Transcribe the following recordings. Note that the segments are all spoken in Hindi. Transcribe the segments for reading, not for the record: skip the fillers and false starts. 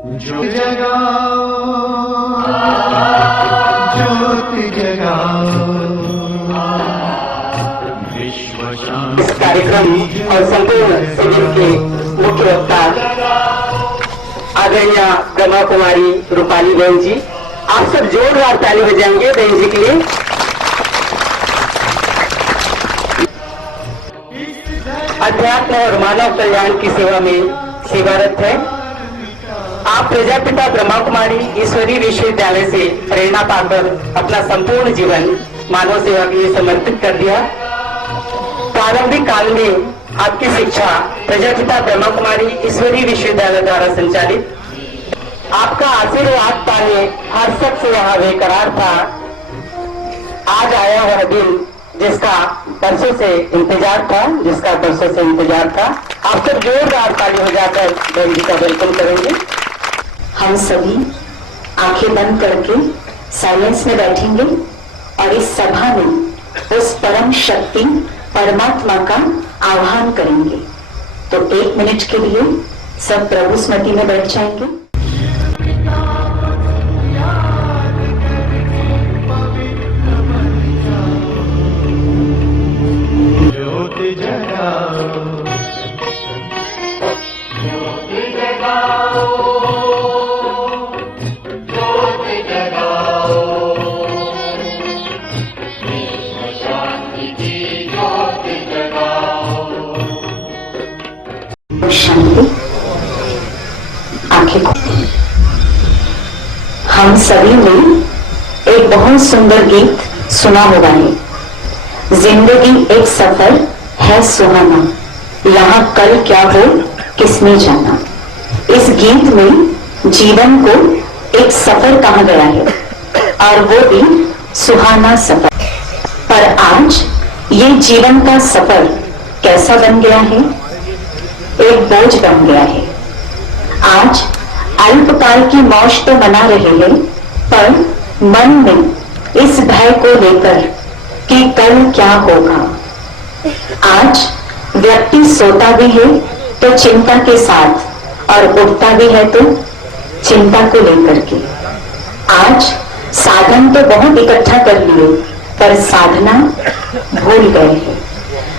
ज्योति जगाओ, ज्योति जगाओ, विश्व शांति। इस कार्यक्रम और संपूर्ण शिविर के मुख्य वक्ता आदरणीय ब्रह्मा कुमारी रूपाली बहन जी, आप सब जोरदार ताली बजाएंगे बहन जी के लिए। अध्यात्म और मानव कल्याण की सेवा में सेवारत है। आप प्रजापिता ब्रह्मा कुमारी ईश्वरी विश्वविद्यालय से प्रेरणा पाकर अपना संपूर्ण जीवन मानव सेवा के लिए समर्पित कर दिया। प्रारंभिक काल में आपकी शिक्षा प्रजापिता ब्रह्मा कुमारी ईश्वरी विश्वविद्यालय द्वारा संचालित। आपका आशीर्वाद पाने हर शख्स यहाँ बेकरार था। आज आया वह दिन जिसका बरसों से इंतजार था, आप सब जोरदार ताली बजाकर बहन जी का वेलकम करेंगे। हम सभी आंखें बंद करके साइलेंस में बैठेंगे और इस सभा में उस परम शक्ति परमात्मा का आह्वान करेंगे। तो 1 मिनट के लिए सब प्रभु स्मृति में बैठ जाएंगे। ज्योति जगाओ, ज्योति जगाओ, ज्योति जगाओ, विश्व शांति की ज्योति जगाओ। शांति, आंखें खोलें। हम सभी ने एक बहुत सुंदर गीत सुना होगा है, जिंदगी एक सफर है सुहाना, यहाँ कल क्या हो किसने जाना। इस गीत में जीवन को एक सफर कहा गया है और वो भी सुहाना सफर। पर आज ये जीवन का सफर कैसा बन गया है? एक बोझ बन गया है। आज अल्पकाल की मौज तो मना रहे हैं, पर मन में इस भय को लेकर कि कल क्या होगा। आज व्यक्ति सोता भी है तो चिंता के साथ और उठता भी है तो चिंता को लेकर के। आज साधन तो बहुत इकट्ठा कर लिए पर साधना भूल गए हैं।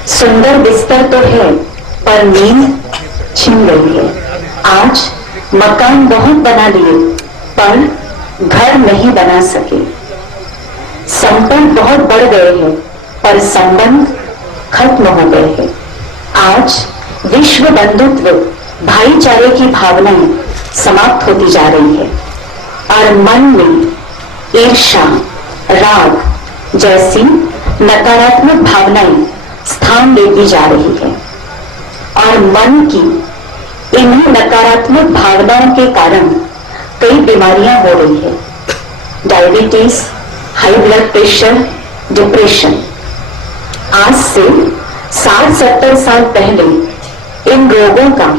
सुंदर बिस्तर तो है पर नींद छिन गई है। आज मकान बहुत बना लिए पर घर नहीं बना सके। संपन्न बहुत बढ़ गए हैं पर संबंध खत्म हो गए हैं। आज विश्व बंधुत्व भाईचारे की भावनाएं समाप्त होती जा रही है और मन में ईर्ष्या, राग जैसी नकारात्मक भावनाएं स्थान लेती जा रही है और मन की इन्हीं नकारात्मक भावनाओं के कारण कई बीमारियां हो रही है। Diabetes, high blood pressure, depression. आज से 60-70 साल पहले इन रोगों का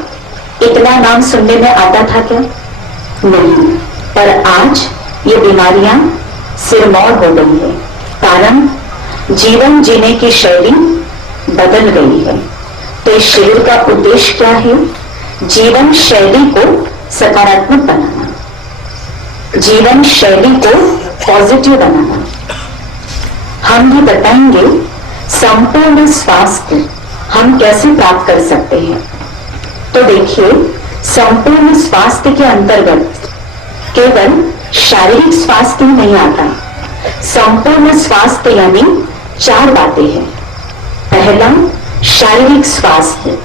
इतना नाम सुनने में आता था क्या? नहीं। पर आज ये बीमारियां सिरमौर हो गई है। कारण जीवन जीने की शैली बदल गई है। तो इस शिविर का उद्देश्य क्या है? जीवन शैली को सकारात्मक बनाना, जीवन शैली को पॉजिटिव बनाना। हम भी बताएंगे संपूर्ण स्वास्थ्य हम कैसे प्राप्त कर सकते हैं। तो देखिए, संपूर्ण स्वास्थ्य के अंतर्गत केवल शारीरिक स्वास्थ्य ही नहीं आता। संपूर्ण स्वास्थ्य यानी 4 बातें हैं। पहला, शारीरिक स्वास्थ्य।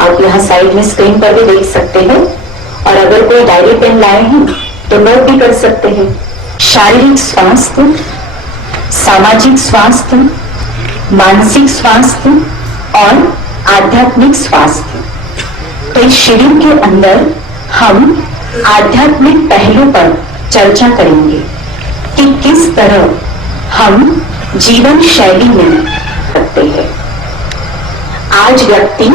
आप यहाँ साइड में स्क्रीन पर भी देख सकते हैं और अगर कोई डायरी पेन लाए हैं तो नोट भी कर सकते हैं। शारीरिक स्वास्थ्य, सामाजिक स्वास्थ्य, मानसिक स्वास्थ्य और आध्यात्मिक स्वास्थ्य। तो इस शिविर के अंदर हम आध्यात्मिक पहलू पर चर्चा करेंगे कि किस तरह हम जीवन शैली में करते हैं। आज व्यक्ति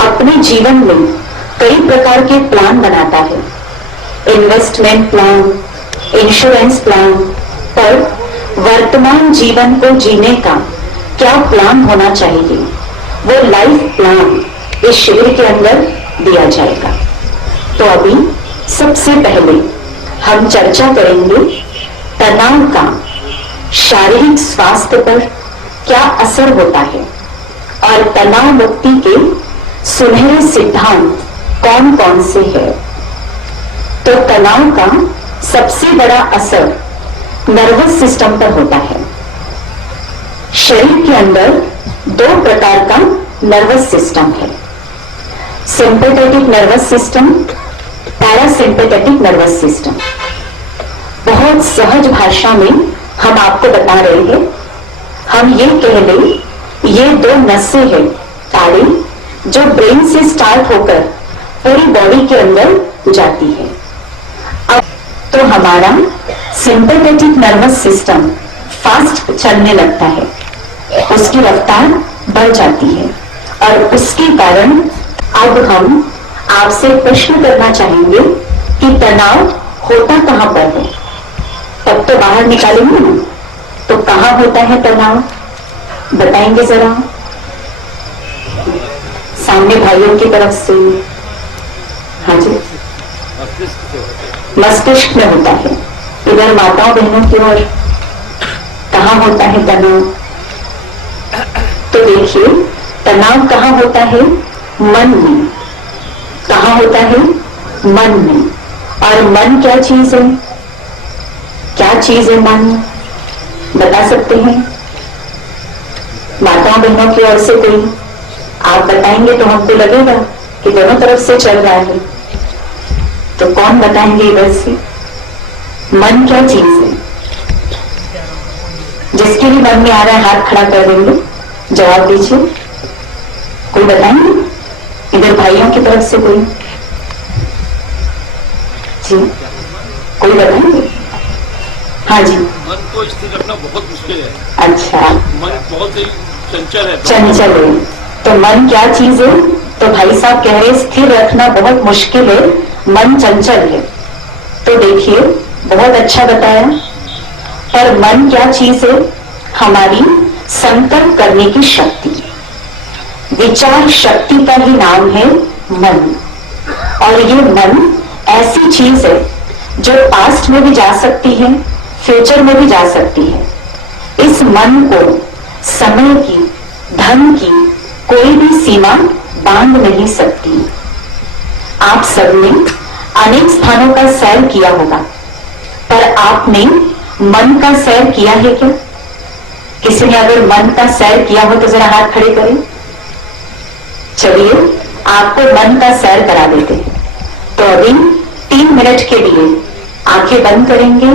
अपने जीवन में कई प्रकार के प्लान बनाता है, इन्वेस्टमेंट प्लान, इंश्योरेंस प्लान। पर वर्तमान जीवन को जीने का क्या प्लान होना चाहिए, वो लाइफ प्लान इस शिविर के अंदर दिया जाएगा। तो अभी सबसे पहले हम चर्चा करेंगे तनाव का शारीरिक स्वास्थ्य पर क्या असर होता है और तनाव मुक्ति के सुनहरे सिद्धांत कौन कौन से हैं। तो तनाव का सबसे बड़ा असर नर्वस सिस्टम पर होता है। शरीर के अंदर दो प्रकार का नर्वस सिस्टम है, sympathetic nervous system, parasympathetic nervous system. बहुत सहज भाषा में हम आपको बता रहे हैं। हम ये कह लें ये दो नसें हैं ताड़ी जो ब्रेन से स्टार्ट होकर पूरी बॉडी के अंदर जाती है। अब तो हमारा सिंपैथेटिक नर्वस सिस्टम फास्ट चलने लगता है, उसकी रफ्तार बढ़ जाती है और उसके कारण अब हम आपसे प्रश्न करना चाहेंगे कि तनाव होता कहां पर है। तब तो बाहर निकालेंगे ना, तो कहां होता है तनाव, बताएंगे जरा। सामने भाइयों की तरफ से, हाँ जी, मस्तिष्क में होता है। इधर माताओं बहनों की ओर कहां होता है तनाव। तो देखिए तनाव कहां होता है, मन में। कहां होता है, मन में। और मन क्या चीज है, क्या चीज है मन, बता सकते हैं माताओं बहनों की ओर से कोई। आप बताएंगे तो हमको लगेगा कि दोनों तरफ से चल रहा है। तो कौन बताएंगे इधर से, मन क्या चीज है। जिसके भी मन में आ रहा है हाथ खड़ा कर देंगे, जवाब दीजिए। कोई बताएंगे इधर भाइयों की तरफ से कोई जी, कोई बताएंगे। हाँ जी, मन को स्थिर रखना बहुत मुश्किल है। अच्छा, मन बहुत ही चंचल है। चंचल है, तो मन क्या चीज है। तो भाई साहब कह रहे स्थिर रखना बहुत मुश्किल है, मन चंचल है। तो देखिए बहुत अच्छा बताया। पर मन क्या चीज है, हमारी संकल्प करने की शक्ति, विचार शक्ति का ही नाम है मन। और ये मन ऐसी चीज है जो पास्ट में भी जा सकती है, फ्यूचर में भी जा सकती है। इस मन को समय की, धन की कोई भी सीमा बांध नहीं सकती। आप सबने अनेक स्थानों का सैर किया होगा, पर आपने मन का सैर किया है क्या। किसी ने अगर मन का सैर किया हो तो जरा हाथ खड़े करें। चलिए आपको मन का सैर करा देते हैं। तो अभी 3 मिनट के लिए आंखें बंद करेंगे।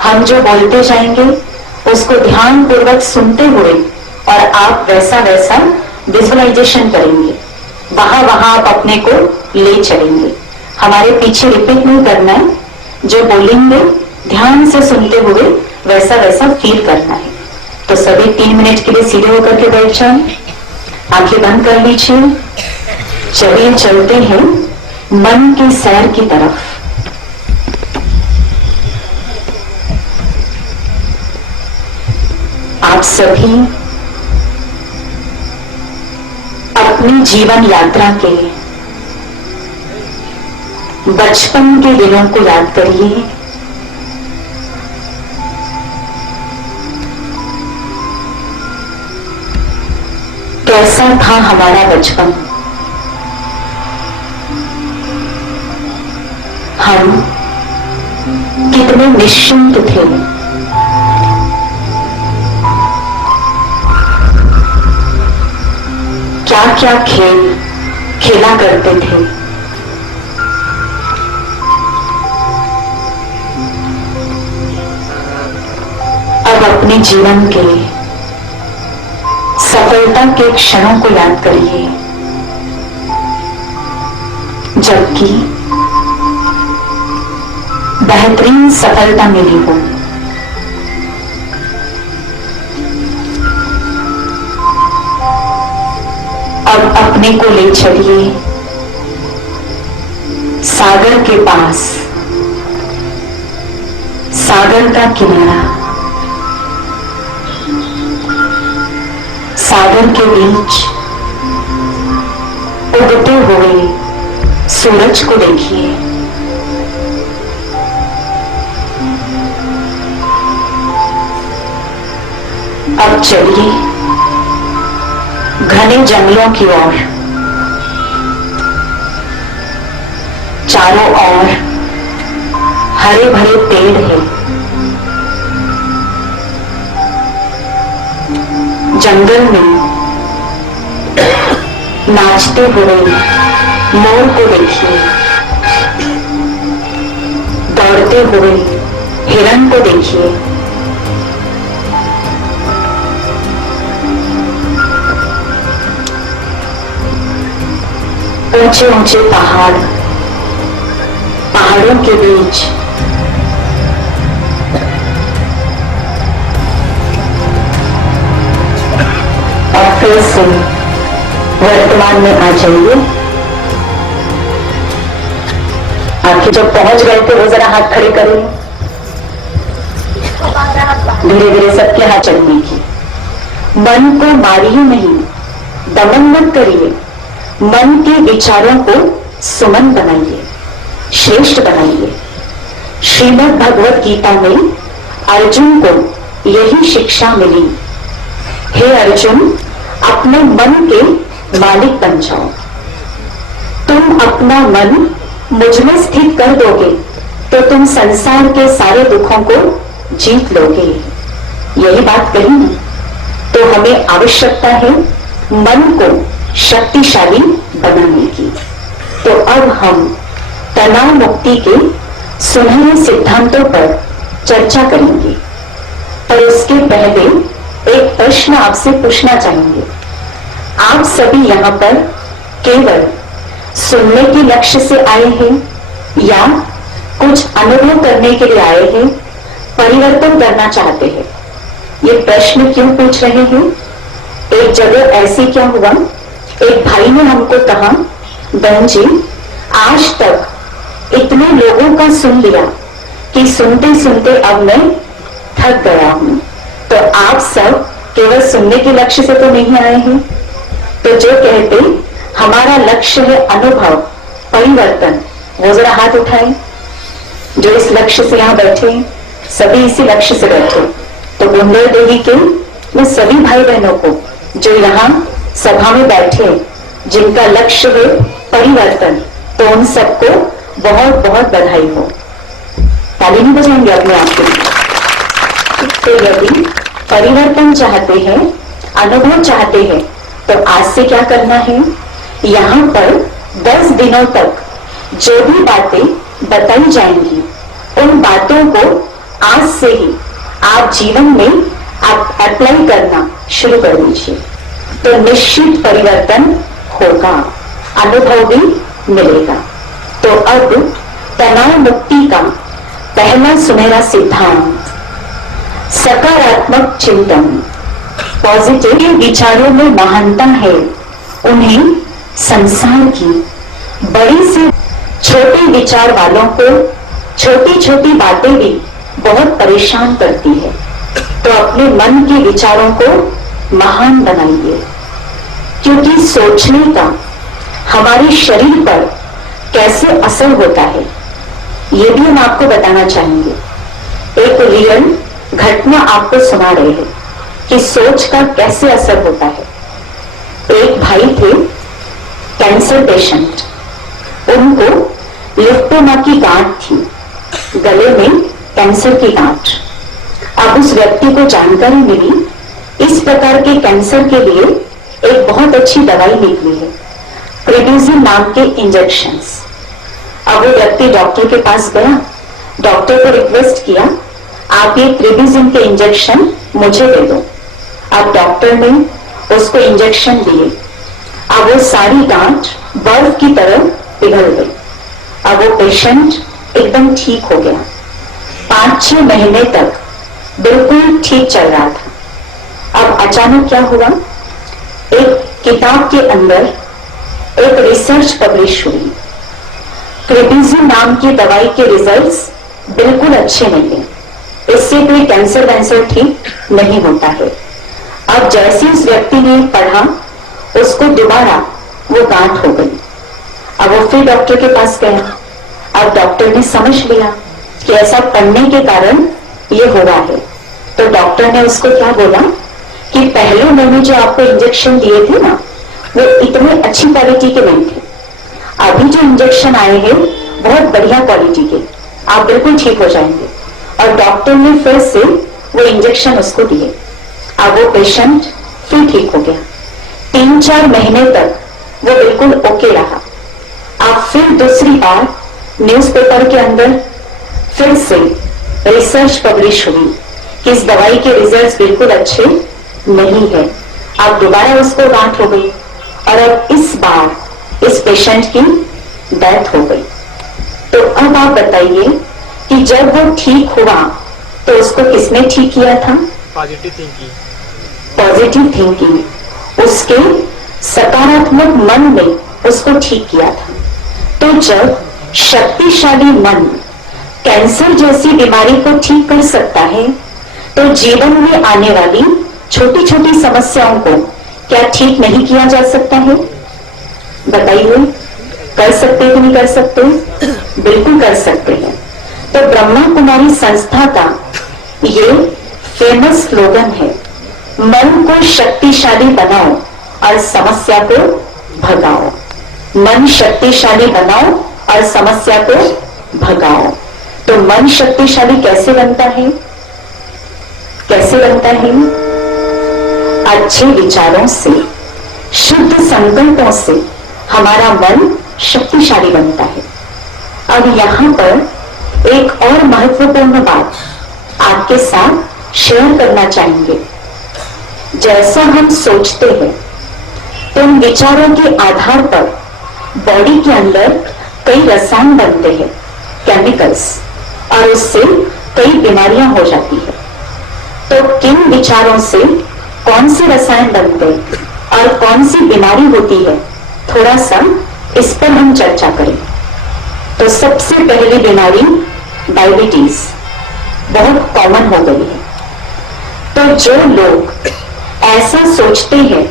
हम जो बोलते जाएंगे उसको ध्यान पूर्वक सुनते हुए और आप वैसा वैसा विजुअलाइजेशन करेंगे। वहां वहां आप अपने को ले चलेंगे। हमारे पीछे रिपीट नहीं करना है, जो बोलेंगे ध्यान से सुनते हुए वैसा वैसा फील करना है। तो सभी 3 मिनट के लिए सीधे होकर के बैठ जाएं, आंखें बंद कर लीजिए। चलिए चलते हैं मन की सैर की तरफ। आप सभी अपनी जीवन यात्रा के बचपन के दिनों को याद करिए। कैसा था हमारा बचपन। हम कितने निश्चिंत थे। क्या क्या खेल खेला करते थे। अब अपने जीवन के सफलता के क्षणों को याद करिए, जबकि बेहतरीन सफलता मिली हो। अब अपने को ले चलिए सागर के पास, सागर का किनारा, सागर के बीच उगते हुए सूरज को देखिए। अब चलिए घने जंगलों की ओर। चारों ओर हरे भरे पेड़ हैं। जंगल में नाचते हुए मोर को देखिए, दौड़ते हुए हिरण को देखिए, ऊंचे ऊंचे पहाड़, पहाड़ों के बीच और फिर से वर्तमान में आ जाइए। आखिर जब पहुंच गए थे वो जरा हाथ खड़े करिए। धीरे धीरे सबके हाथ चलने की। मन को मारिए नहीं, दमन मत करिए। मन के विचारों को सुमन बनाइए, श्रेष्ठ बनाइए। श्रीमद् भगवत गीता में अर्जुन को यही शिक्षा मिली। हे अर्जुन, अपने मन के मालिक बन जाओ। तुम अपना मन मुझ में स्थित कर दोगे तो तुम संसार के सारे दुखों को जीत लोगे। यही बात कही ना। तो हमें आवश्यकता है मन को शक्तिशाली बनाने की। तो अब हम तनाव मुक्ति के सुनहरे सिद्धांतों पर चर्चा करेंगे, पर उसके पहले एक प्रश्न आपसे पूछना चाहेंगे। आप सभी यहाँ पर केवल सुनने के लक्ष्य से आए हैं या कुछ अनुभव करने के लिए आए हैं, परिवर्तन करना चाहते हैं? ये प्रश्न क्यों पूछ रहे हैं? एक जगह ऐसे क्या हुआ, एक भाई ने हमको कहा, बहन जी आज तक इतने लोगों का सुन लिया कि सुनते सुनते अब मैं थक गया हूं। तो आप सब केवल सुनने के लक्ष्य से तो नहीं आए हैं। तो जो कहते हमारा लक्ष्य है अनुभव, परिवर्तन, वो जरा हाथ उठाए। जो इस लक्ष्य से यहाँ बैठे हैं, सभी इसी लक्ष्य से बैठे। तो गुंडर देवी के मैं सभी भाई बहनों को जो यहाँ सभा में बैठे, जिनका लक्ष्य है परिवर्तन, तो उन सबको बहुत बहुत बधाई हो। ताली नहीं बजाएंगे अपने आप के लिए। तो यदि परिवर्तन चाहते हैं, अनुभव चाहते हैं, तो आज से क्या करना है? यहाँ पर 10 दिनों तक जो भी बातें बताई जाएंगी, उन बातों को आज से ही आप जीवन में आप अप्लाई करना शुरू कर दीजिए। तो निश्चित परिवर्तन होगा, अनुभव भी मिलेगा। तो अब तनाव मुक्ति का पहला सुनहरा सिद्धांत, सकारात्मक चिंतन, पॉजिटिव विचारों में महानता है। उन्हें संसार की बड़ी से छोटे विचार वालों को छोटी छोटी बातें भी बहुत परेशान करती है। तो अपने मन के विचारों को महान बनाइए, क्योंकि सोचने का हमारे शरीर पर कैसे असर होता है ये भी हम आपको बताना चाहेंगे। एक रियल घटना आपको सुना रहे हैं कि सोच का कैसे असर होता है। एक भाई थे कैंसर पेशेंट, उनको लिम्फोमा की गांठ थी, गले में कैंसर की गांठ। अब उस व्यक्ति को जानकारी मिली इस प्रकार के कैंसर के लिए एक बहुत अच्छी दवाई निकली है, क्रेडिजिन नाम के इंजेक्शंस। अब वो व्यक्ति डॉक्टर के पास गया, डॉक्टर को रिक्वेस्ट किया आप ये क्रेडिजिन के इंजेक्शन मुझे दे दो। अब डॉक्टर ने उसको इंजेक्शन दिए। अब वो सारी गांठ बर्फ की तरह पिघल गई। अब वो पेशेंट एकदम ठीक हो गया। 5-6 महीने तक बिल्कुल ठीक चल रहा था। अब अचानक क्या हुआ, एक किताब के अंदर एक रिसर्च पब्लिश हुई। क्रेडिजिन नाम की दवाई के रिजल्ट्स बिल्कुल अच्छे नहीं है, इससे कोई कैंसर वैंसर ठीक नहीं होता है। अब जैसे उस व्यक्ति ने पढ़ा, उसको दोबारा वो गांठ हो गई। अब वो फिर डॉक्टर के पास गया। अब डॉक्टर ने समझ लिया कि ऐसा पढ़ने के कारण ये हो रहा है। तो डॉक्टर ने उसको क्या बोला कि पहले मैंने जो आपको इंजेक्शन दिए थे ना, वो इतने अच्छी क्वालिटी के नहीं थे। अभी जो इंजेक्शन आए हैं बहुत बढ़िया क्वालिटी के, आप बिल्कुल ठीक हो जाएंगे। और डॉक्टर ने फिर से वो इंजेक्शन उसको दिए। अब वो पेशेंट फिर ठीक हो गया। 3-4 महीने तक वो बिल्कुल ओके रहा। अब फिर दूसरी बार न्यूज़पेपर के अंदर फिर से रिसर्च पब्लिश हुई कि इस दवाई के रिजल्ट्स बिल्कुल अच्छे नहीं है। अब दोबारा उसको गांठ हो गई और अब इस बार इस पेशेंट की डेथ हो गई। तो अब आप बताइए कि जब वो ठीक हुआ तो उसको किसने ठीक किया था? Positive thinking. पॉजिटिव थिंकिंग, उसके सकारात्मक मन ने उसको ठीक किया था। तो जब शक्तिशाली मन कैंसर जैसी बीमारी को ठीक कर सकता है, तो जीवन में आने वाली छोटी छोटी समस्याओं को क्या ठीक नहीं किया जा सकता है? बताइए, कर सकते कि नहीं कर सकते? बिल्कुल कर सकते हैं। तो ब्रह्मा कुमारी संस्था का ये फेमस स्लोगन है, मन को शक्तिशाली बनाओ और समस्या को भगाओ। मन शक्तिशाली बनाओ और समस्या को भगाओ। तो मन शक्तिशाली कैसे बनता है? कैसे बनता है? अच्छे विचारों से, शुद्ध संकल्पों से हमारा मन शक्तिशाली बनता है। अब यहां पर एक और महत्वपूर्ण बात आपके साथ शेयर करना चाहेंगे। जैसा हम सोचते हैं, तो उन विचारों के आधार पर बॉडी के अंदर कई रसायन बनते हैं, केमिकल्स, और उससे कई बीमारियां हो जाती है। तो किन विचारों से कौन से रसायन बनते हैं और कौन सी बीमारी होती है, थोड़ा सा इस पर हम चर्चा करें। तो सबसे पहली बीमारी डायबिटीज बहुत कॉमन हो गई है। तो जो लोग ऐसा सोचते हैं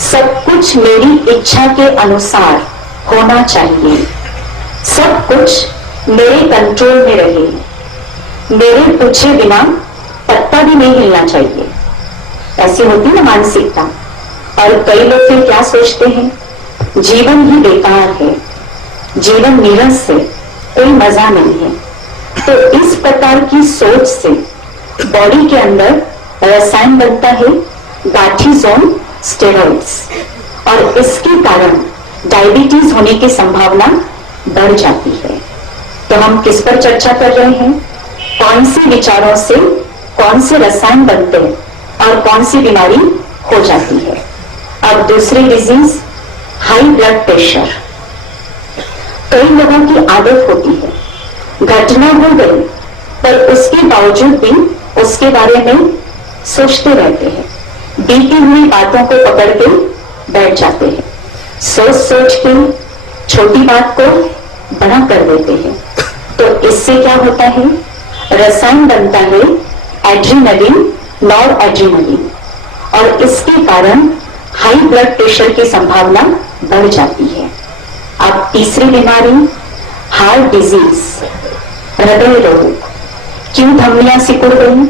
सब कुछ मेरी इच्छा के अनुसार होना चाहिए, सब कुछ मेरे कंट्रोल में रहे, मेरे पूछे बिना पत्ता भी नहीं हिलना चाहिए, ऐसी होती ना मानसिकता। और कई लोग फिर क्या सोचते हैं, जीवन ही बेकार है, जीवन नीरस है, कोई मजा नहीं है। तो इस प्रकार की सोच से बॉडी के अंदर रसायन बनता है गाठिजोन स्टेरॉइड्स, और इसके कारण डायबिटीज होने की संभावना बढ़ जाती है। तो हम किस पर चर्चा कर रहे हैं? कौन से विचारों से कौन से रसायन बनते हैं और कौन सी बीमारी हो जाती है। अब दूसरी डिजीज, हाई ब्लड प्रेशर। कई लोगों की आदत होती है, घटना हो गई पर उसके बावजूद भी उसके बारे में सोचते रहते हैं, बीती हुई बातों को पकड़ के बैठ जाते हैं, सोच सोच के छोटी बात को बड़ा कर देते हैं। तो इससे क्या होता है, रसायन बनता है एड्रीनलिन, नॉर एड्रीनलिन, और इसके कारण हाई ब्लड प्रेशर की संभावना बढ़ जाती है। अब तीसरी बीमारी, हार्ट डिजीज, हृदय रोग। क्यों धमनियां सिकुड़ गई?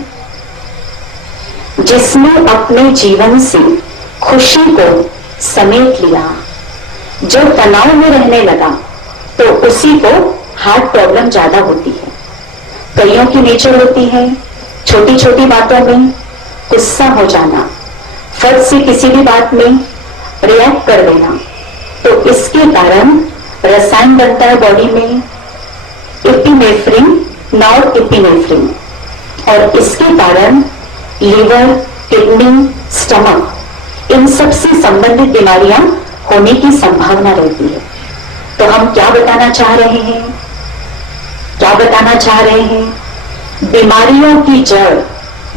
जिसने अपने जीवन से खुशी को समेट लिया, जो तनाव में रहने लगा, तो उसी को हार्ट प्रॉब्लम ज्यादा होती है। कईयों की नेचर होती है छोटी छोटी बातों में गुस्सा हो जाना, फट से किसी भी बात में रिएक्ट कर देना। तो इसके कारण रसायन बनता है बॉडी में एपिनेफ्रिन, नॉर एपिनेफ्रिन, और इसके कारण लीवर, किडनी, स्टमक, इन सब से संबंधित बीमारियां होने की संभावना रहती है। तो हम क्या बताना चाह रहे हैं? क्या बताना चाह रहे हैं? बीमारियों की जड़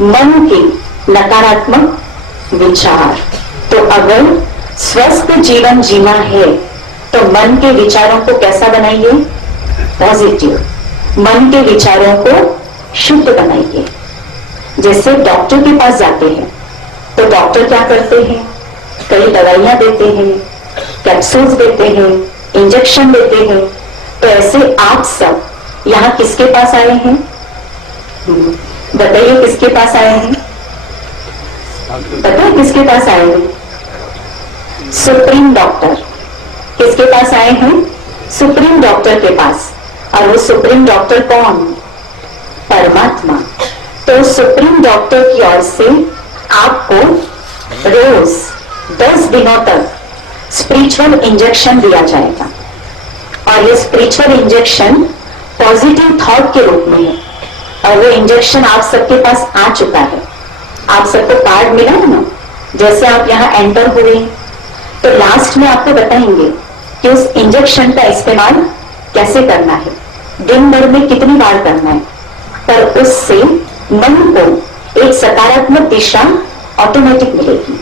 मन के नकारात्मक विचार। तो अगर स्वस्थ जीवन जीना है तो मन के विचारों को कैसा बनाइए? पॉजिटिव। मन के विचारों को शुद्ध बनाइए। जैसे डॉक्टर के पास जाते हैं तो डॉक्टर क्या करते हैं? कई दवाइयां देते हैं, कैप्सूल्स देते हैं, इंजेक्शन देते हैं। तो ऐसे आप सब यहाँ किसके पास आए हैं? बताइए किसके पास आए हैं? पता है किसके पास आए हैं? Supreme doctor. किसके पास आए हैं? सुप्रीम डॉक्टर के पास। और वो सुप्रीम डॉक्टर कौन? परमात्मा। तो सुप्रीम डॉक्टर की ओर से आपको रोज 10 दिनों तक स्पिरिचुअल इंजेक्शन दिया जाएगा। और ये स्पिरिचुअल इंजेक्शन पॉजिटिव थॉट के रूप में है। और वो इंजेक्शन आप सबके पास आ चुका है। आप सबको कार्ड मिला है ना? जैसे आप यहाँ एंटर हुए तो लास्ट में आपको बताएंगे कि उस इंजेक्शन का इस्तेमाल कैसे करना है, दिन भर में कितनी बार करना है। पर उससे मन को एक सकारात्मक दिशा ऑटोमेटिक मिलेगी।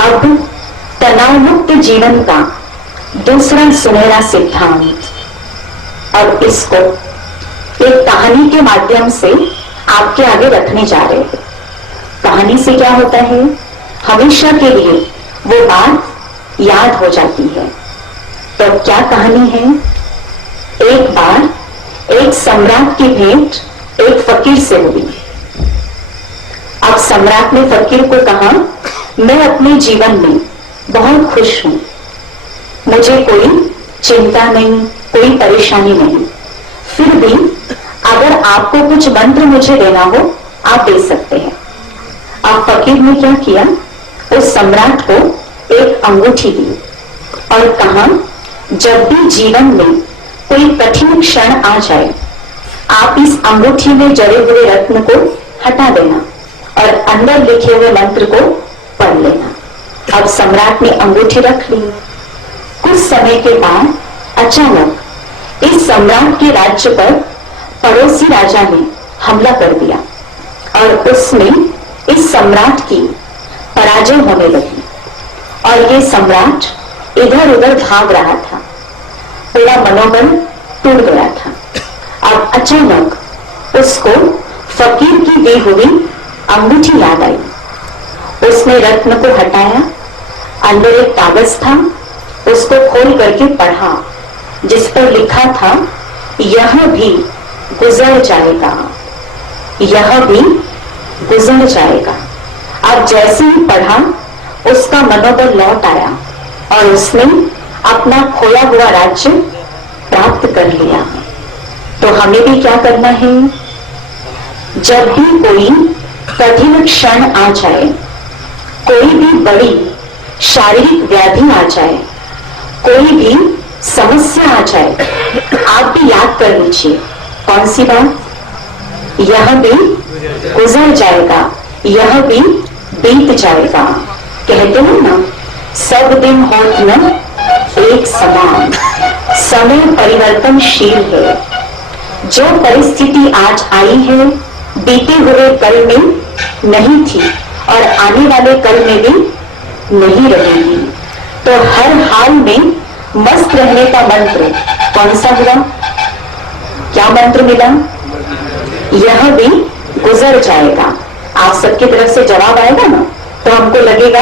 अब तनाव मुक्त जीवन का दूसरा सुनहरा सिद्धांत, और इसको एक कहानी के माध्यम से आपके आगे रखने जा रहे हैं। कहानी से क्या होता है? हमेशा के लिए वो बात याद हो जाती है। तो क्या कहानी है? एक बार एक सम्राट की भेंट एक फकीर से हुई। अब सम्राट ने फकीर को कहा, मैं अपने जीवन में बहुत खुश हूं, मुझे कोई चिंता नहीं, कोई परेशानी नहीं। फिर भी अगर आपको कुछ मंत्र मुझे देना हो आप दे सकते हैं। अब फकीर ने क्या किया? उस सम्राट को एक अंगूठी दी और कहा, जब भी जीवन में कोई कठिन क्षण आ जाए आप इस अंगूठी में जड़े हुए रत्न को हटा देना और अंदर लिखे हुए मंत्र को पढ़ लेना। अब सम्राट ने अंगूठी रख ली। कुछ समय के बाद अचानक इस सम्राट के राज्य पर पड़ोसी राजा ने हमला कर दिया और उसमें इस सम्राट की पराजय होने लगी और ये सम्राट इधर उधर भाग रहा था। पूरा मनोबल टूट गया था। अब अचानक उसको फकीर की दी हुई अंगूठी याद आई। उसने रत्न को हटाया, अंदर एक कागज था, उसको खोल करके पढ़ा जिस पर लिखा था, यह भी गुजर जाएगा, यह भी गुजर जाएगा। अब जैसे ही पढ़ा उसका मनोबल लौट आया और उसने अपना खोया हुआ राज्य प्राप्त कर लिया। तो हमें भी क्या करना है? जब भी कोई कठिन क्षण आ जाए, कोई भी बड़ी शारीरिक व्याधि आ जाए, कोई भी समस्या आ जाए, आप भी याद कर लीजिए कौन सी बात? यह भी गुजर जाएगा, यह भी बीत जाएगा। कहते हैं ना, सब दिन होत न एक समान, समय परिवर्तनशील है। जो परिस्थिति आज आई है बीते हुए कल में नहीं थी और आने वाले कल में भी नहीं रहेगी। तो हर हाल में मस्त रहने का मंत्र कौन सा हुआ? क्या मंत्र मिला? यह भी गुजर जाएगा। आप सबकी तरफ से जवाब आएगा ना तो हमको लगेगा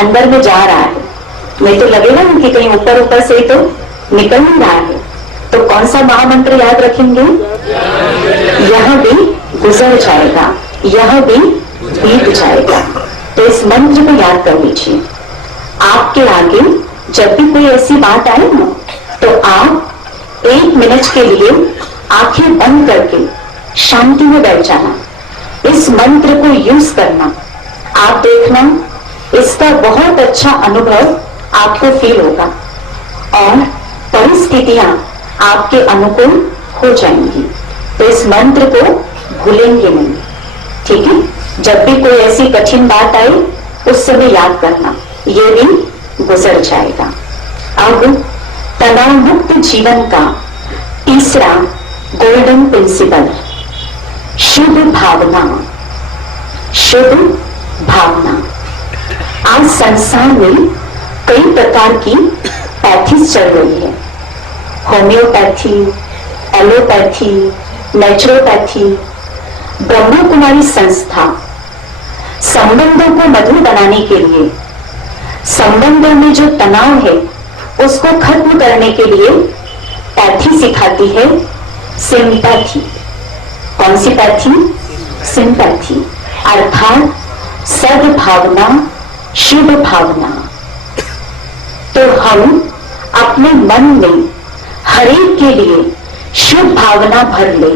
अंदर में जा रहा है, नहीं तो लगेगा ना कि कहीं ऊपर ऊपर से ही तो निकल नहीं रहा है। तो कौन सा महामंत्र याद रखेंगे? यह भी गुजर जाएगा, यह भी बीत जाएगा। तो इस मंत्र को याद कर लीजिए। आपके आगे जब भी कोई ऐसी बात आए ना तो आप 1 मिनट के लिए आंखें बंद करके शांति में बैठ जाना, इस मंत्र को यूज करना। आप देखना इसका बहुत अच्छा अनुभव आपको फील होगा और परिस्थितियां आपके अनुकूल हो जाएंगी। तो इस मंत्र को भूलेंगे नहीं, ठीक है? जब भी कोई ऐसी कठिन बात आए उस समय याद करना, ये भी गुजर जाएगा। अब तनाव मुक्त जीवन का तीसरा गोल्डन प्रिंसिपल, शुभ भावना। शुभ भावना। आज संसार में कई प्रकार की पैथीज चल रही है। Homeopathy, allopathy, naturopathy. Brahma Kumari संस्था संबंधों को मधुर बनाने के लिए, संबंधों में जो तनाव है उसको खत्म करने के लिए पैथी सिखाती है, सिंपैथी। कौन सी पैथी? सिंपैथी। अर्थात सद्भावना, शुभ भावना। तो हम अपने मन में हर एक के लिए शुभ भावना भर ले।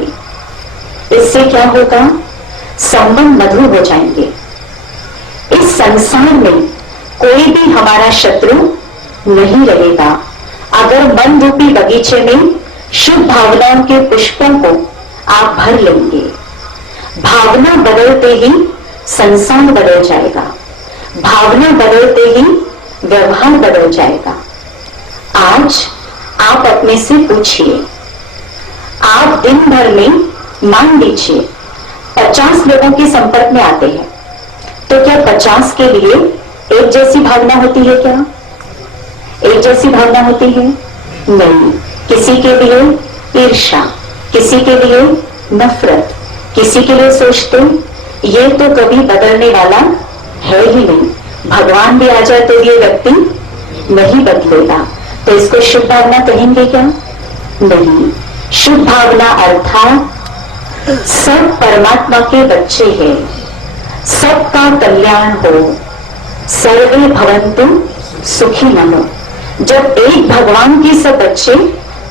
इससे क्या होगा? संबंध मधुर हो जाएंगे। इस संसार में कोई भी हमारा शत्रु नहीं रहेगा अगर मन रूपी बगीचे में शुभ भावनाओं के पुष्पों को आप भर लेंगे। भावना बदलते ही संसार बदल जाएगा, भावना बदलते ही व्यवहार बदल जाएगा। आज आप अपने से पूछिए, आप दिन भर में मान लीजिए 50 लोगों के संपर्क में आते हैं, तो क्या 50 के लिए एक जैसी भावना होती है? क्या एक जैसी भावना होती है? नहीं। किसी के लिए ईर्ष्या, किसी के लिए नफरत, किसी के लिए सोचते ये तो कभी बदलने वाला है ही नहीं, भगवान भी आ जाए तो ये व्यक्ति नहीं बदलेगा, तो इसको शुभ भावना कहेंगे क्या? नहीं। शुभ भावना अर्थात सब परमात्मा के बच्चे हैं, सबका कल्याण हो, सर्वे भवन्तु सुखिनः। जब एक भगवान के सब बच्चे,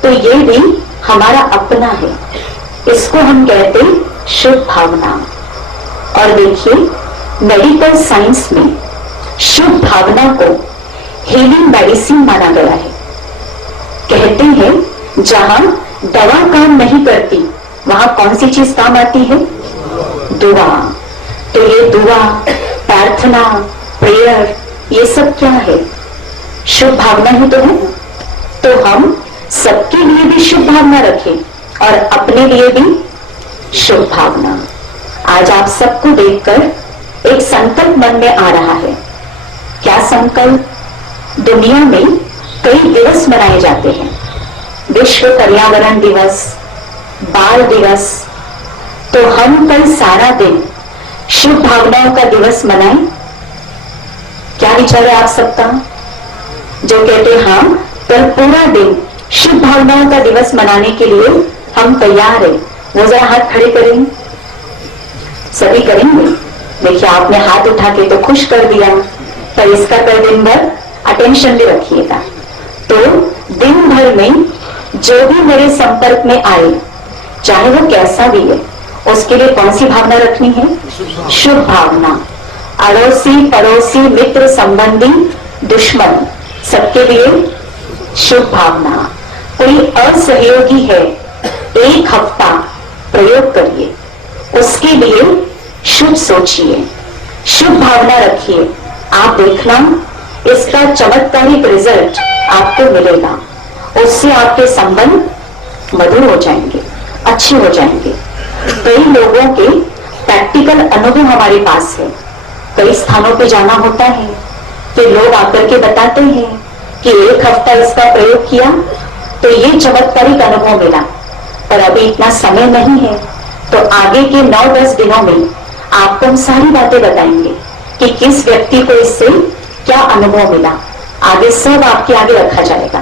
तो ये भी हमारा अपना है, इसको हम कहते शुभ भावना। और देखिए मेडिकल साइंस में शुभ भावना को हीलिंग मेडिसिन माना गया है। कहते हैं जहां दवा काम नहीं करती वहां कौन सी चीज काम आती है? दुआ। तो ये दुआ, प्रार्थना, प्रेयर, ये सब क्या है? शुभ भावना ही तो है। तो हम सबके लिए भी शुभ भावना रखें और अपने लिए भी शुभ भावना। आज आप सबको देखकर एक संकल्प मन में आ रहा है। क्या संकल्प? दुनिया में कई दिवस मनाए जाते हैं, विश्व पर्यावरण दिवस, बाल दिवस, तो हम कल सारा दिन शुभ भावनाओं का दिवस मनाएं? क्या विचार है आप सबका? जो कहते हाँ कल पूरा दिन शुभ भावनाओं का दिवस मनाने के लिए हम तैयार हैं, वो जरा हाथ खड़े करेंगे। सभी करेंगे? देखिए आपने हाथ उठा के तो खुश कर दिया, पर इसका कल दिन भर अटेंशन भी रखिएगा। तो दिन भर में जो भी मेरे संपर्क में आए, चाहे वो कैसा भी है, उसके लिए कौन सी भावना रखनी है? शुभ भावना। अड़ोसी, पड़ोसी, मित्र, संबंधी, दुश्मन, सबके लिए शुभ भावना। कोई असहयोगी है, एक हफ्ता प्रयोग करिए, उसके लिए शुभ सोचिए, शुभ भावना रखिए। आप देखना इसका चमत्कारिक रिजल्ट आपको मिलेगा। उससे आपके संबंध मधुर हो जाएंगे, अच्छे हो जाएंगे। कई लोगों के प्रैक्टिकल अनुभव हमारे पास है। कई स्थानों पे जाना होता है, फिर लोग आकर के बताते हैं कि एक हफ्ता इसका प्रयोग किया तो ये चमत्कारिक अनुभव मिला, पर अभी इतना समय नहीं है, तो आगे के 9-10 दिनों में आपको हम सारी बातें बताएंगे कि किस व्यक्ति को इससे क्या अनुभव मिला। आगे सब आपके आगे रखा जाएगा।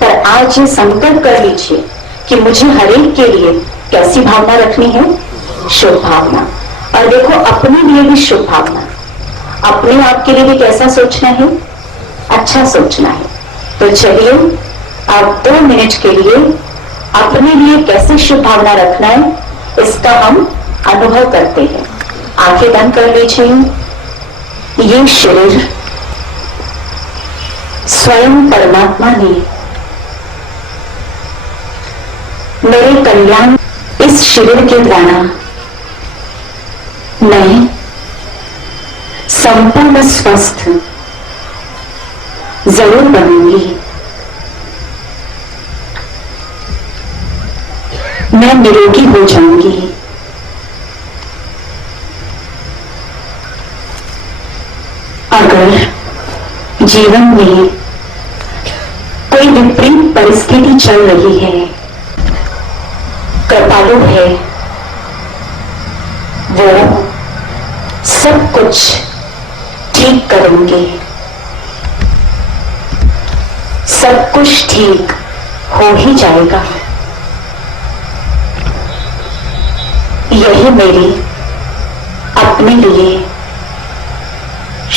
पर आज ये संकल्प कर लीजिए कि मुझे हर एक के लिए कैसी भावना रखनी है? शुभ भावना। और देखो अपने लिए भी शुभ भावना, अपने आप के लिए भी कैसा सोचना है? अच्छा सोचना है। तो चलिए आप 2 मिनट के लिए अपने लिए कैसे शुभ भावना रखना है, इसका हम अनुभव करते हैं। आंखें बंद कर लीजिए। ये शरीर स्वयं परमात्मा ने मेरे कल्याण, इस शरीर के द्वारा मैं संपूर्ण स्वस्थ जरूर बनूंगी। मैं निरोगी हो जाऊंगी। अगर जीवन में कोई विपरीत परिस्थिति चल रही है, कृपालु है, वो सब कुछ ठीक करेंगे, सब कुछ ठीक हो ही जाएगा। यही मेरी अपने लिए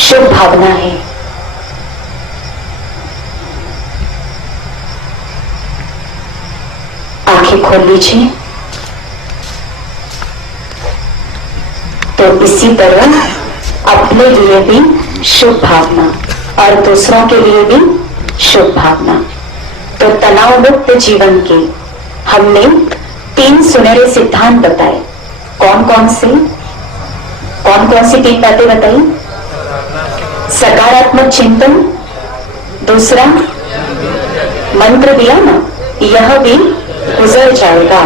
शुभ भावना है। आंखें खोल लीजिए। तो इसी तरह अपने लिए भी शुभ भावना और दूसरों के लिए भी शुभ भावना। तो तनाव मुक्त जीवन के हमने 3 सुनहरे सिद्धांत बताए। कौन कौन सी 3 बातें बताई? सकारात्मक चिंतन, दूसरा मंत्र दिया ना, यह भी गुजर जाएगा,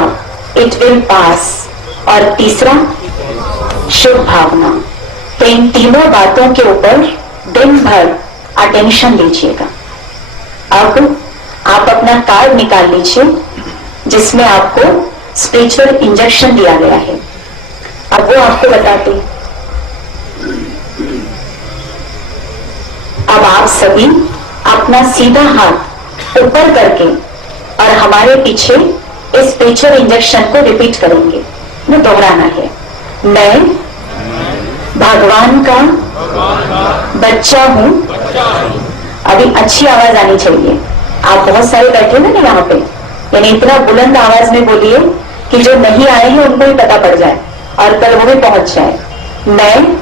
इट विल पास, और तीसरा शुभ भावना। तो इन तीनों बातों के ऊपर दिन भर अटेंशन दीजिएगा। अब आप अपना कार्ड निकाल लीजिए जिसमें आपको स्पिरिचुअल इंजेक्शन दिया गया है। अब वो आपको बताते हैं। अब आप सभी अपना सीधा हाथ ऊपर करके और हमारे पीछे इस स्पिरिचुअल इंजेक्शन को रिपीट करेंगे। मैं दोहराना है। मैं भगवान का बच्चा हूं। अभी अच्छी आवाज आनी चाहिए। आप बहुत सारे बैठे ना यहाँ पे, यानी इतना बुलंद आवाज में बोलिए कि जो नहीं आए हैं उनको भी पता पड़ जाए और कल वो भी पहुंच जाए। मैं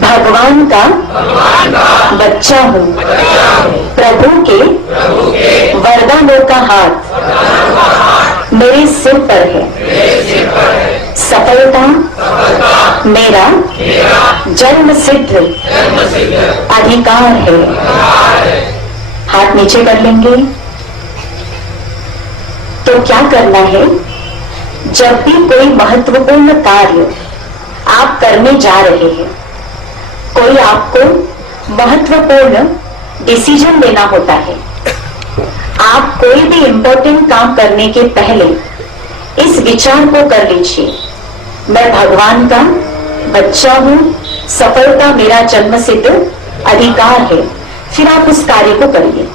भगवान का बच्चा हूँ। प्रभु के वरदानों का हाथ मेरे सिर पर है। सफलता मेरा जन्म सिद्ध अधिकार है। हाथ नीचे कर लेंगे। तो क्या करना है? जब भी कोई महत्वपूर्ण कार्य आप करने जा रहे हैं, कोई आपको महत्वपूर्ण डिसीजन लेना होता है, आप कोई भी इंपॉर्टेंट काम करने के पहले इस विचार को कर लीजिए, मैं भगवान का बच्चा हूं, सफलता मेरा जन्म सिद्ध अधिकार है। फिर आप उस कार्य को करिए।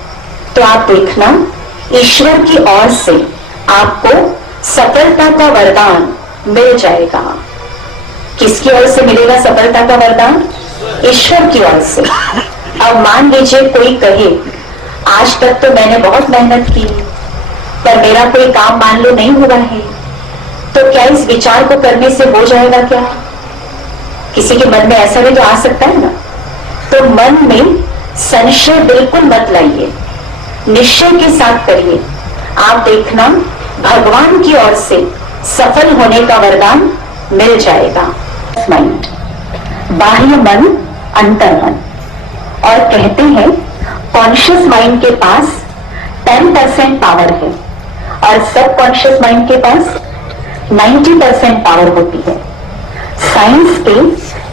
तो आप देखना, ईश्वर की ओर से आपको सफलता का वरदान मिल जाएगा। किसकी ओर से मिलेगा सफलता का वरदान? ईश्वर की ओर से। अब मान लीजिए कोई कहे, आज तक तो मैंने बहुत मेहनत की पर मेरा कोई काम मान लो नहीं हुआ है, तो क्या इस विचार को करने से हो जाएगा क्या? किसी के मन में ऐसा भी तो आ सकता है ना। तो मन में संशय बिल्कुल मत लाइए, निश्चय के साथ करिए। आप देखना, भगवान की ओर से सफल होने का वरदान मिल जाएगा। माइंड, बाह्य मन, अंतर मन। और कहते हैं कॉन्शियस माइंड के पास 10% पावर है और सब कॉन्शियस माइंड के पास 90% पावर होती है। साइंस के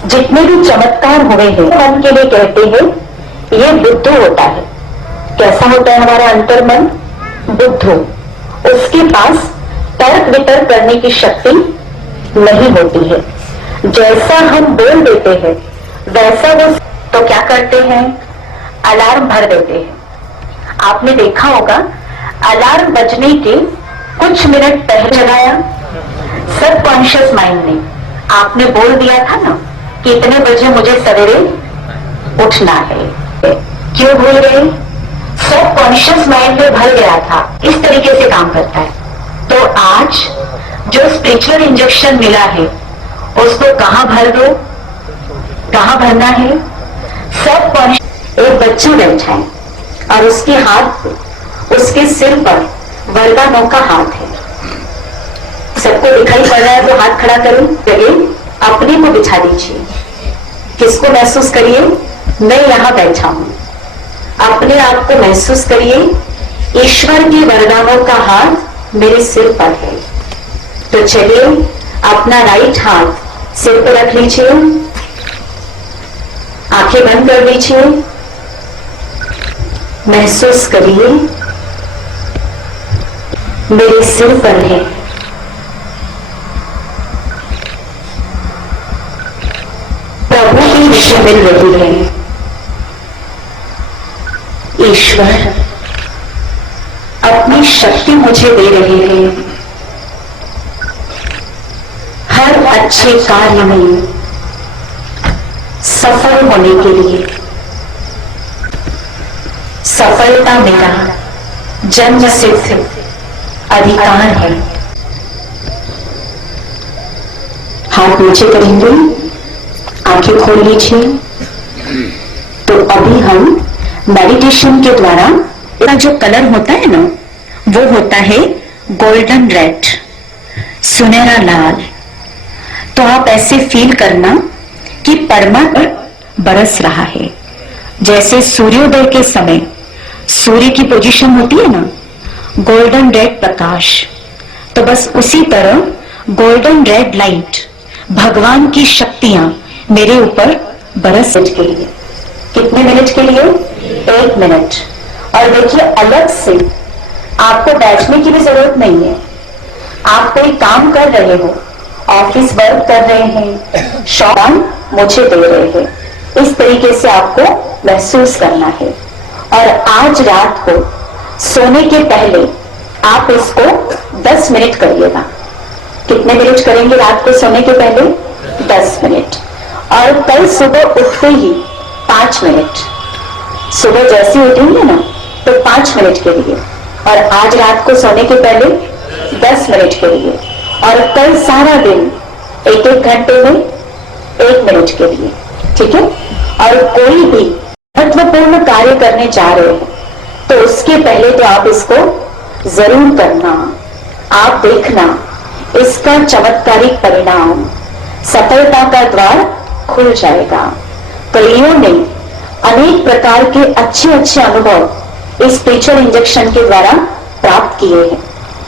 जितने भी चमत्कार हुए हैं मन के लिए कहते हैं ये बुद्धू होता है। कैसा होता है हमारा अंतर मन? बुद्धू। उसके पास तर्क वितर्क करने की शक्ति नहीं होती है। जैसा हम बोल देते हैं वैसा वो तो क्या करते हैं, अलार्म भर देते हैं। आपने देखा होगा अलार्म बजने के कुछ मिनट पहले जगाया सब कॉन्शियस माइंड ने, आपने बोल दिया था ना कि इतने बजे मुझे सवेरे उठना है। क्यों भूल गए? सब कॉन्शियस माइंड में भर गया था। इस तरीके से काम करता है। तो आज जो स्पिरिचुअल इंजेक्शन मिला है उसको कहां भर दो? कहां भरना है? सब कॉन्शियस। एक बच्चा बैठा है और उसके हाथ, उसके सिर पर वरदानों का हाथ है। सबको दिखाई पड़ रहा है तो हाथ खड़ा करें, जगह अपने को बिछा दीजिए। किसको महसूस करिए? मैं यहां बैठा हूं। अपने आप को महसूस करिए, ईश्वर के वरदानों का हाथ मेरे सिर पर है। तो चलिए अपना राइट हाथ सिर पर रख लीजिए, आंखें बंद कर लीजिए, महसूस करिए मेरे सिर पर है। प्रभु की दिशा मिल रही है। ईश्वर अपनी शक्ति मुझे दे रहे हैं। हर अच्छे कार्य में सफल होने के लिए सफलता मेरा जन्म सिद्ध अधिकार है। हाथ नीचे करेंगे, आंखें खोल लीजिए। तो अभी हम मेडिटेशन के द्वारा इसका जो कलर होता है ना, वो होता है गोल्डन रेड, सुनहरा लाल। तो आप ऐसे फील करना कि परमात्मा बरस रहा है, जैसे सूर्योदय के समय सूर्य की पोजीशन होती है ना, गोल्डन रेड प्रकाश। तो बस उसी तरह गोल्डन रेड लाइट, भगवान की शक्तियां मेरे ऊपर बरस के लिए। कितने मिनट के लिए? 1 मिनट। और देखिए, अलग से आपको बैठने की भी जरूरत नहीं है। आप कोई काम कर रहे हो, ऑफिस वर्क कर रहे हैं, शॉप मुझे दे रहे हैं, इस तरीके से आपको महसूस करना है। और आज रात को सोने के पहले आप इसको 10 मिनट करिएगा। कितने मिनट करेंगे रात को सोने के पहले? 10 मिनट। और कल सुबह उठते ही 5 मिनट। सुबह जैसे उठेंगे ना, तो 5 मिनट के लिए। और आज रात को सोने के पहले 10 मिनट के लिए। और कल सारा दिन 1-1 घंटे में 1 मिनट के लिए। ठीक है? और कोई भी महत्वपूर्ण कार्य करने जा रहे हैं तो उसके पहले तो आप इसको जरूर करना। आप देखना इसका चमत्कारिक परिणाम, सफलता का द्वार खुल जाएगा। कलियों ने अनेक प्रकार के अच्छे अच्छे अनुभव इस स्पिरिचुअल इंजेक्शन के द्वारा प्राप्त किए हैं।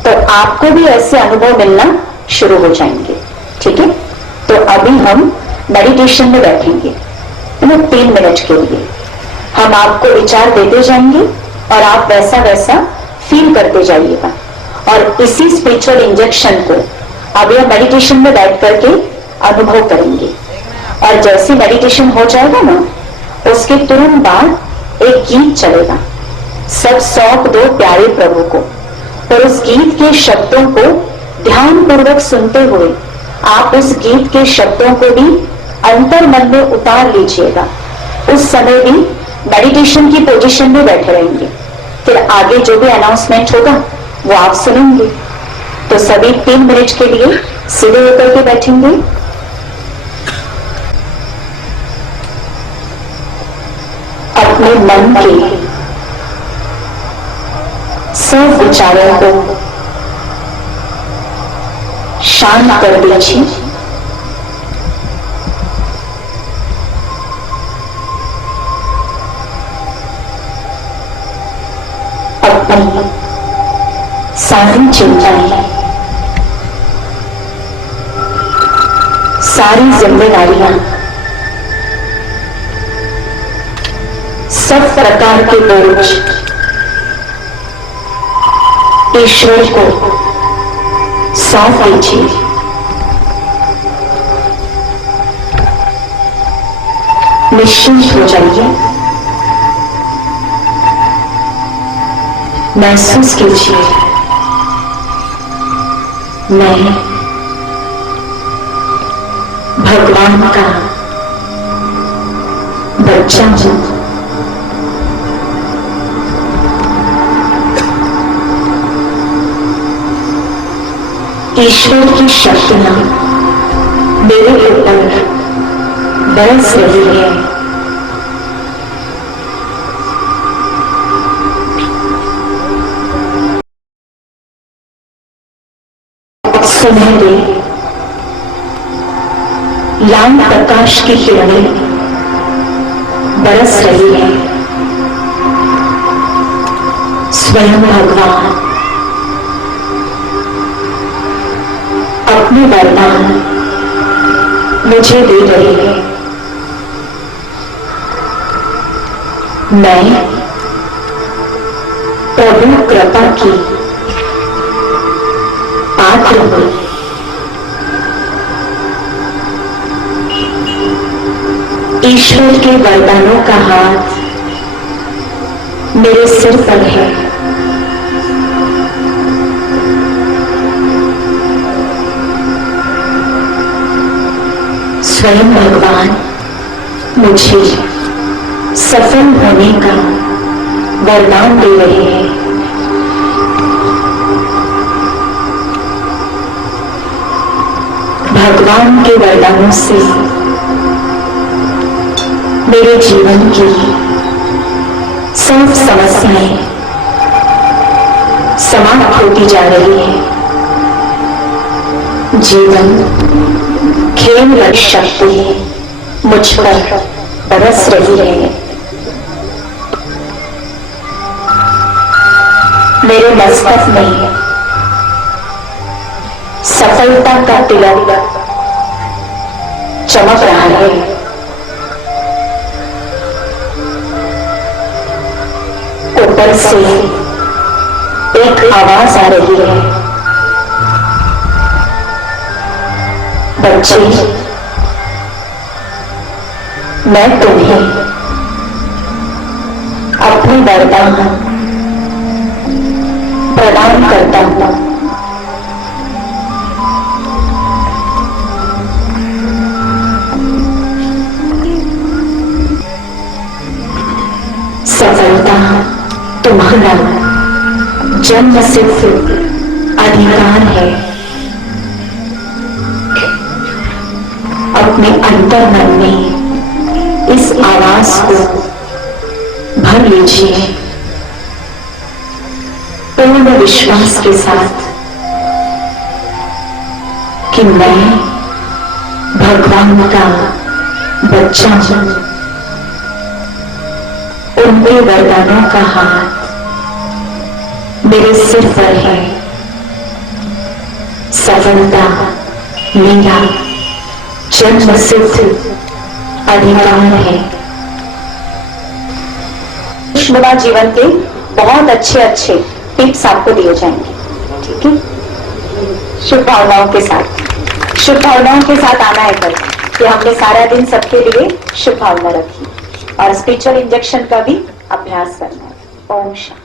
तो आपको भी ऐसे अनुभव मिलना शुरू हो जाएंगे। ठीक है? तो अभी हम मेडिटेशन में बैठेंगे 3 मिनट के लिए। हम आपको विचार देते जाएंगे और आप वैसा वैसा फील करते जाइएगा। और इसी स्पिरिचुअल इंजेक्शन को अब यह मेडिटेशन में बैठ करके अनुभव करेंगे। और जैसे मेडिटेशन हो जाएगा ना, उसके तुरंत बाद एक गीत चलेगा, सब सौंप दो प्यारे प्रभु को। और उस गीत के शब्दों को ध्यान पूर्वक सुनते हुए आप उस गीत के शब्दों को भी अंतर मन में उतार लीजिएगा। उस समय भी मेडिटेशन की पोजीशन में बैठे रहेंगे। फिर आगे जो भी अनाउंसमेंट होगा वो आप सुनेंगे। तो सभी 3 मिनट के लिए सीधे होकर के बैठेंगे। अपने मन के सब विचारों को शांत कर दीजिए। अपनी सारी चिंताएं, सारी जिम्मेदारियां, सब प्रकार के बोझ ईश्वर को सौंप दीजिए। निश्चिंत हो जाइए। महसूस कीजिए, मैं भगवान का बच्चा हूं। ईश्वर की शक्तियां मेरे ऊपर बरस रही है। सुनहरे लाल प्रकाश की किरणें बरस रही है। स्वयं भगवान अपने वरदान मुझे दे रहे हैं। मैं प्रभु कृपा की पात्र हूं। ईश्वर के वरदानों का हाथ मेरे सिर पर है। स्वयं भगवान मुझे सफल होने का वरदान दे रहे हैं। भगवान के वरदानों से मेरे जीवन की सब समस्याएं समाप्त होती जा रही है। जीवन खेल रही शक्ति मुझ पर बरस रही है। मेरे मस्तक में सफलता का तिलक चमक रहा है। ऊपर से एक आवाज आ रही है, बच्चे, मैं तुम्हें अपनी वरदान प्रदान करता हूं। सफलता तुम्हारा जन्म सिद्ध अधिकार है। अपने अंतर्मन में इस आवाज को भर लीजिए पूर्ण विश्वास के साथ कि मैं भगवान का बच्चा हूं। उनके वरदानों का हाथ मेरे सिर पर है। सफलता मेरा जन्म सिद्ध अधिकार है। खुशनुमा जीवन के बहुत अच्छे टिप्स आपको दिए जाएंगे, ठीक है? शुभ भावनाओं के साथ आना है कल, कि हमने सारा दिन सबके लिए शुभ भावना रखी और स्पिरिचुअल इंजेक्शन का भी अभ्यास करना है। ओम शांति।